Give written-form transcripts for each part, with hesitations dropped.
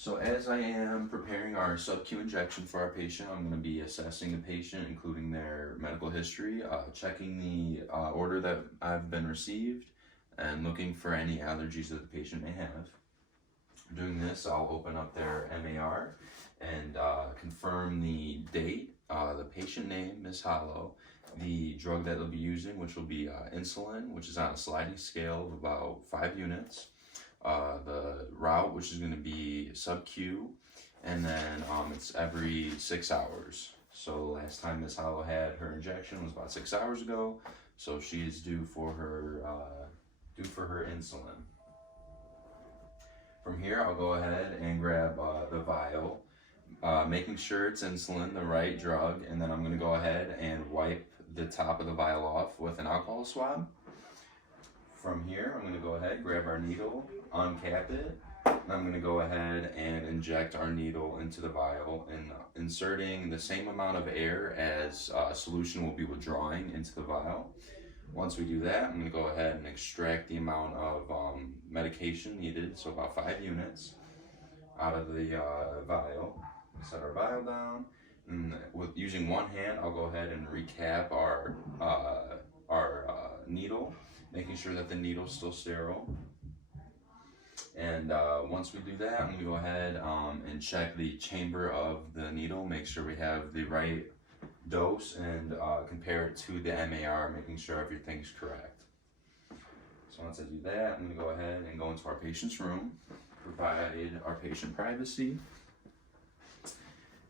So as I am preparing our sub-Q injection for our patient, I'm going to be assessing the patient, including their medical history, checking the order that I've been received, and looking for any allergies that the patient may have. Doing this, I'll open up their MAR and confirm the date, the patient name, Ms. Hollow, the drug that they'll be using, which will be insulin, which is on a sliding scale of about 5 units. The route, which is going to be sub-Q, and then it's every 6 hours. So last time Ms. Hollow had her injection was about 6 hours ago, so she is due for her insulin. From here, I'll go ahead and grab the vial, making sure it's insulin, the right drug, and then I'm going to go ahead and wipe the top of the vial off with an alcohol swab. From here, I'm going to go ahead, grab our needle, uncap it, and I'm going to go ahead and inject our needle into the vial, and inserting the same amount of air as solution will be withdrawing into the vial. Once we do that, I'm going to go ahead and extract the amount of medication needed, so about 5 units, out of the vial. Set our vial down, and using one hand, I'll go ahead and recap our needle, making sure that the needle's still sterile. And once we do that, I'm going to go ahead and check the chamber of the needle, make sure we have the right dose, and compare it to the MAR, making sure everything's correct. So once I do that, I'm going to go ahead and go into our patient's room, provide our patient privacy,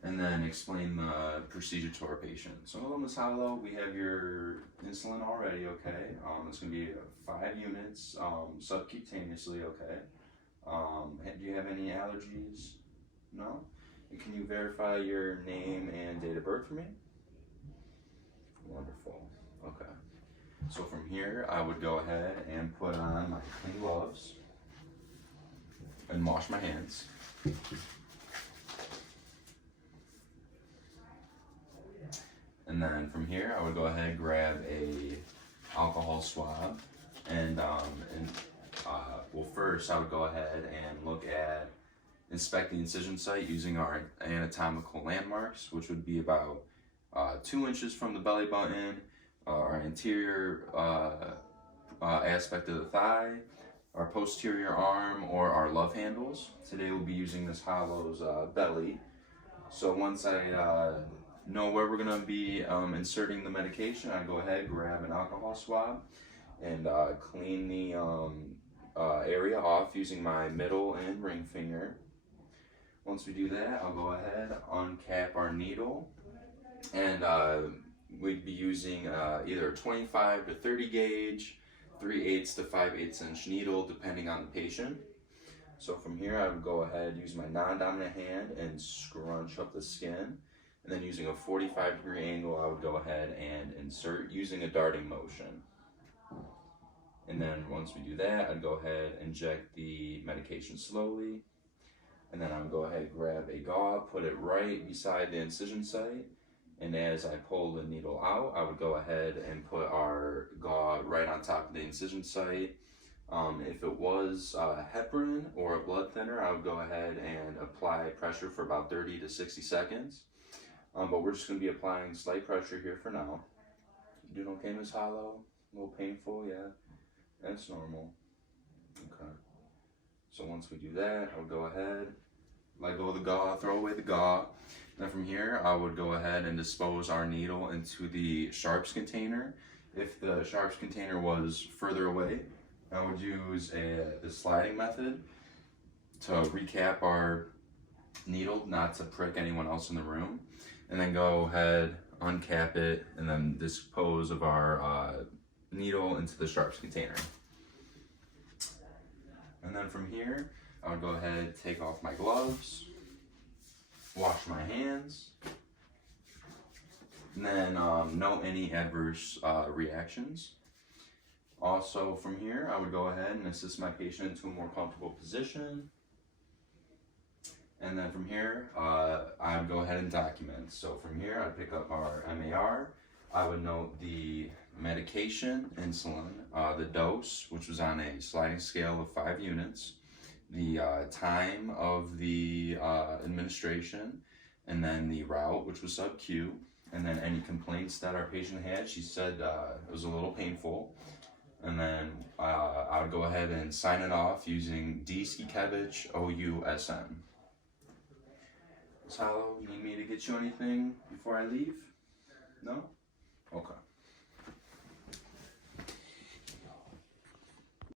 and then explain the procedure to our patient. So, Ms. Hollow, we have your insulin already, okay? It's going to be 5 units subcutaneously, okay? Do you have any allergies? No? And can you verify your name and date of birth for me? Wonderful. Okay. So from here, I would go ahead and put on my clean gloves and wash my hands. And then from here, I would go ahead and grab a alcohol swab, and well, first I would go ahead and inspect the incision site using our anatomical landmarks, which would be about 2 inches from the belly button, our anterior aspect of the thigh, our posterior arm, or our love handles. Today we'll be using Ms. Hollow's belly. So once I know where we're going to be inserting the medication, I go ahead, grab an alcohol swab, and clean the area off using my middle and ring finger. Once we do that, I'll go ahead, uncap our needle, and we'd be using either a 25 to 30 gauge, 3/8 to 5/8 inch needle, depending on the patient. So from here, I would go ahead, use my non-dominant hand and scrunch up the skin. And then using a 45-degree angle, I would go ahead and insert using a darting motion. And then once we do that, I'd go ahead and inject the medication slowly. And then I would go ahead and grab a gauze, put it right beside the incision site. And as I pull the needle out, I would go ahead and put our gauze right on top of the incision site. If it was heparin or a blood thinner, I would go ahead and apply pressure for about 30 to 60 seconds. But we're just going to be applying slight pressure here for now. You doing okay, Ms. Hollow? A little painful, yeah? That's normal. Okay. So once we do that, I would go ahead, let go of the gauze, throw away the gauze. Then from here, I would go ahead and dispose our needle into the sharps container. If the sharps container was further away, I would use the sliding method to recap our needle, not to prick anyone else in the room. And then go ahead, uncap it, and then dispose of our needle into the sharps container. And then from here, I would go ahead, take off my gloves, wash my hands, and then note any adverse reactions. Also from here, I would go ahead and assist my patient into a more comfortable position. And then from here, I would go ahead and document. So from here, I'd pick up our MAR. I would note the medication, insulin, the dose, which was on a sliding scale of 5 units, the time of the administration, and then the route, which was sub-Q, and then any complaints that our patient had. She said it was a little painful. And then I would go ahead and sign it off using D. Skiekevich, OUSM. Salo, you need me to get you anything before I leave? No? Okay.